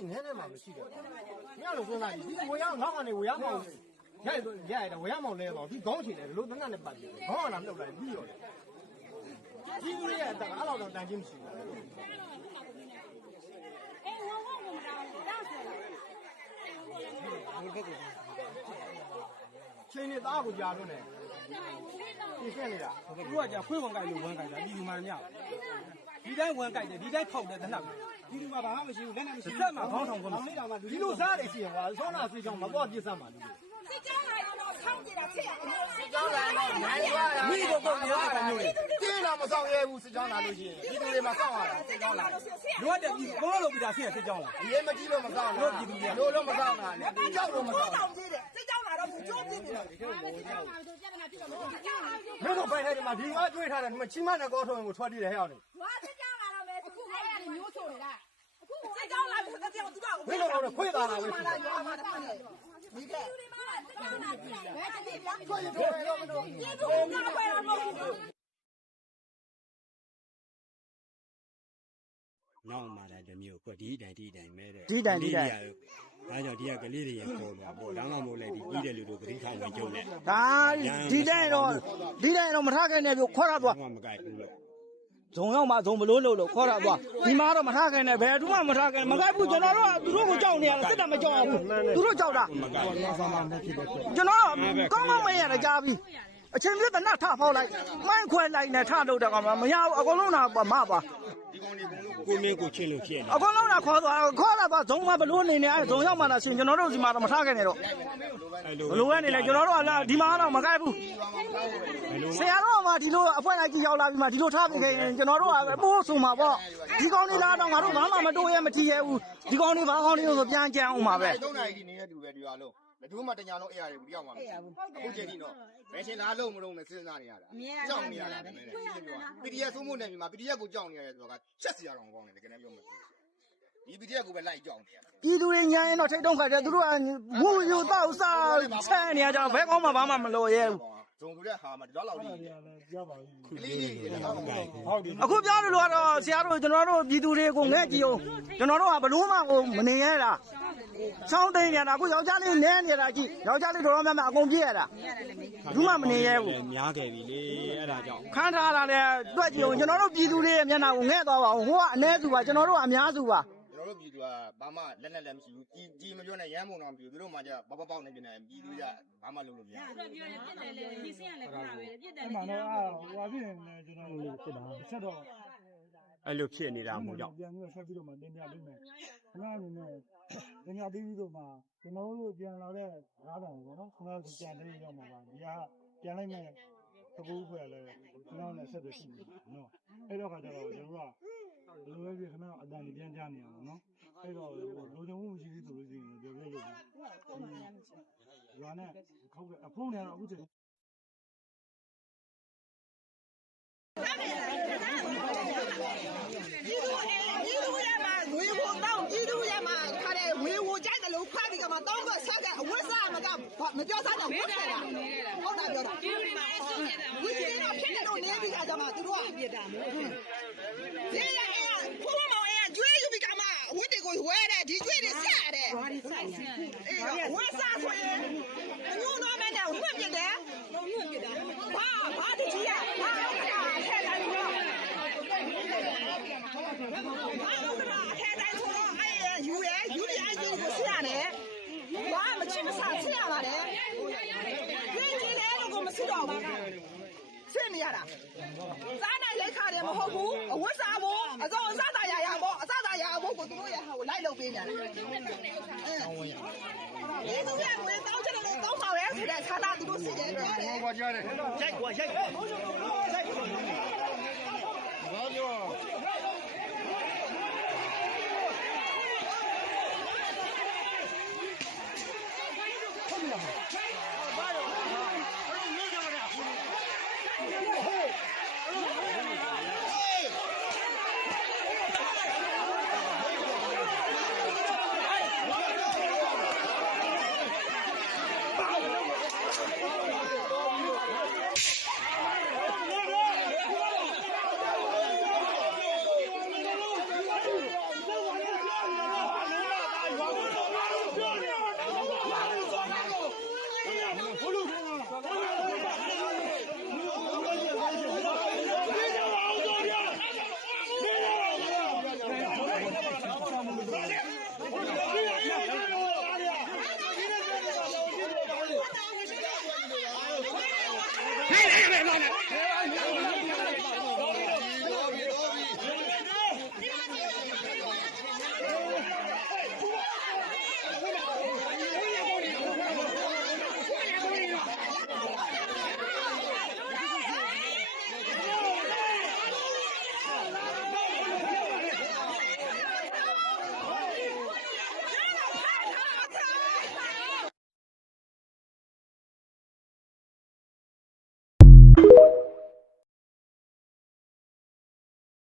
你奶奶妈没记得，你要说那，我要老汉的，我要毛，我要毛来了，你刚起来，路灯那里摆的，刚那都来旅游的，几乎也大家老都担心去。哎，我们当时了。现在大国家中呢，你现在呀，我讲会文改有文改的，你就嘛样，你在文改的，你在考的在哪？你嘛把他们修，那们修嘛考上过嘛？一路啥的行啊？上哪睡觉嘛？报第三嘛？谁讲来的呢？厂里的钱，谁讲来的？难怪呀！你都不了解的，这那么上业务谁讲哪都行？一堆人嘛上啊，谁讲来？我这你我都比他谁讲了？也没几路么上了，路都没上啊，叫都没上。没有白天的嘛，另外追他的，你们起码那高头我穿的还要的。我这讲来了没？我还是牛头的。这讲来我这样知道。没有我的亏大了，我。你看。နောက်မှလည်းတစ်မျိုးကွဒီတိုင်းမဲတဲ့ ဒီတိုင်း ဒါကြောင့်ဒီကကလေးတွေရပေါ်လာပေါ့ဒါမှမဟုတ်လေဒီကြီးတဲ့လူတို့ဂရိခဝင်ကျုံနဲ့ ဒါဒီတိုင်းတော့မထားခိုင်းနဲ့ပြောခေါ်တာသွား ဘာမှမကြိုက်ဘူးလို့ ဇုံရောက်မှဇုံမလို့လို့ခေါ်တာသွားဒီမှာတော့မထားခိုင်းနဲ့ဘယ်သူမှမထားခိုင်းမကြိုက်ဘူးကျွန်တော်တို့ကသူတို့ကိုကြောက်နေရတယ်စစ်တာမကြောက်ဘူးသူတို့ကြောက်တာ မကြိုက်ဘူး ကျွန်တော်ကောင်းကောင်းမရတာကြားပြီအချိန်ပြည့်တနတ်ထဖောက်လိုက်မိုင်းခွဲလိုက်နဲ့ထလို့တော့မရဘူးအကုန်လုံးတော့မပါ ကိုမင်းကိုချင်းလို့ဖြစ်နေ အကုန်လုံးတော့ခေါ်တာပါဇုံမဘလို့နေနေအဲဇုံရောက်မှလာရှင်ကျွန်တော်တို့ဒီမှာတော့မထားခိုင်းနဲ့တော့ အဲ့လို ဘလို့ပဲနေလဲကျွန်တော်တို့ကဒီမှာတော့မကြိုက်ဘူးဆရာတော်ကဒီလိုအဖွဲ့လိုက်ကြီးရောက်လာပြီးမှဒီလိုထားပြီးခင်ကျွန်တော်တို့ကပိုးဆိုမှာပေါ့ဒီကောင်းလေးလားတော့ငါတို့ဘာမှမတိုးရဲမထီရဲဘူးဒီကောင်းလေးဘာကောင်းလေးဆိုပြန်ကြမ်းအောင်ပါပဲ 3 နာရီကြီးနေတဲ့တူပဲဒီရွာလုံးဘယ်သူမှတညာလုံးအဲ့ရတယ်ဘူးတယောက်မှမရှိဘူးအခုချိန်ထိတော့ဘယ်ချိန်လားလုံးမလုံးနဲ့စဉ်းစားနေရတာကြောက်နေရတာပဲနဲ့ရှင်းပြော PDF သုံးဖို့နေပြီမှာ PDF ကိုကြောက်နေရတယ်ဆိုတာကချက်စီရအောင်ကောင်းတယ်တကယ်လည်းပြောမှဒီ PDF ကိုပဲလိုက်ကြောက်နေရ ပြည်သူတွေညာရင်တော့ထိတ်တုံးခါတယ်သူတို့ကဝူယူတော့စားဆန်းနေရကြတော့ဘဲကောင်းမှဘာမှမလို့ရဲဘူး ဇုံဆိုတဲ့ဟာမှာဒီလောက်ကြီးပြောပါဦးကလေးကြီးတော့မကြိုက်ဘူး အခုပြောလို့ကတော့ဆရာတို့ကျွန်တော်တို့ပြည်သူတွေကိုငဲ့ကြည့်အောင်ကျွန်တော်တို့ကဘလို့မှကိုမနေရတာချောင်းသိမ်းနေတာအခုယောက်ျားလေးနဲနေတာကြည့်ယောက်ျားလေးတော်တော်များများအကုန်ပြည့်ရတာဘူးမှမနေရဲဘူး များခဲ့ပြီလေအဲ့ဒါကြောင့် ခန်းထားတာလည်းတွက်ကြည့်အောင်ကျွန်တော်တို့ပြည်သူတွေရဲ့မျက်နှာကိုငဲ့သွားပါအောင်ဟိုကအ ਨੇ စုပါကျွန်တော်တို့ကအများစုပါ ကျွန်တော်တို့ပြည်သူကဘာမှလက်နဲ့လည်းမရှိဘူးကြီးမပြောနဲ့ရမ်းမုံတော့ပြည်သူတို့မှကြပေါက်ပေါက်နေနေပြည်သူကဘာမှလုပ်လို့မရဘူး ပြောတယ်ပြစ်တယ်လေဒီစင်းကလည်းခဏပဲပြစ်တယ် အဲ့မှာတော့ဟိုဖြစ်နေကျွန်တော်တို့ဖြစ်တာဆက်တော့ အဲ့လိုဖြစ်နေတာမို့ကြောင့် ပြန်ပြီးဆက်ပြီးတော့မှတင်ပြပေးမယ်ခဏအနေနဲ့တင်ပြပြီးတော့မှကျွန်တော်တို့ပြန်လာတဲ့ဓာတ်တော်ပေါ့နော်ခဏပြန်လေးရောက်မှာပါဒီကပြန်လိုက်မယ်သကူဖွဲ့လဲကျွန်တော်နဲ့ဆက်ပြီးရှိနေနော်အဲ့တော့ခါကျတော့ကျွန်တော်ကဘယ်လိုပဲခဏအတန်ပြန်ကြနေအောင်နော်အဲ့တော့လိုချင်မှုမရှိသေးဆိုလို့ရှိရင်ပြောပြလို့ရွာနဲ့ခောက်အဖုံးနေတော့အခုချိန် ပြည်သူရမှာငွေဟိုတော့ပြည်သူရမှာခါတဲ့ငွေဟိုကြိုက်တယ်လို့ဖတ်ပြီးကမှတောင်းတော့ဆက်ကအဝတ်စားမကမပြောစားတော့ဝတ်စားတာဟုတ်တာပြောတာပြည်သူမှာအဆုပ်နေတာဝိသေတော့ဖြစ်နေတော့နေပြီးကြမှာသူတို့ကပြတာမျိုးဒီရအဲ့ဖုန်းမောင်အဲ့ကျွေးယူပြီးကမှဝိသေကိုဝဲတယ်ဒီကျွေးတွေဆက်တယ်ဘာဒီဆိုင်အေးဝတ်စားဆိုရင်ညို့တော့မနဲ့ဝတ်ပြတယ်ညွန့်ပြတာဘာတကြီးရဘာထဲတိုင်းရောဘာလို့ကထဲတိုင်းဆိုတော့အဲ့ယူဒီအိုင်ဂျီကိုဆရာနဲ့ဘာမချစ်မဆာဆရာပါလေကျွေးကြည့်လေလို့ကိုမစစ်တော့ဘူးဆင်းနေရတာစားနိုင်လက်ခါတယ်မဟုတ်ဘူးအဝတ်စားဖို့အစောအစားတာရဖို့အစားတာရဖို့ကိုသူတို့ရဟာကိုလိုက်လုပ်ပေးနေတယ်ဒီသူရငွေတောင်းချင်တယ်တောင်းပါရဲဆိုတဲ့ခြားတာသူတို့စစ်တယ်ပြောတယ် ဟောကြားတယ်ရိုက်ကွာရိုက်ဘာပြော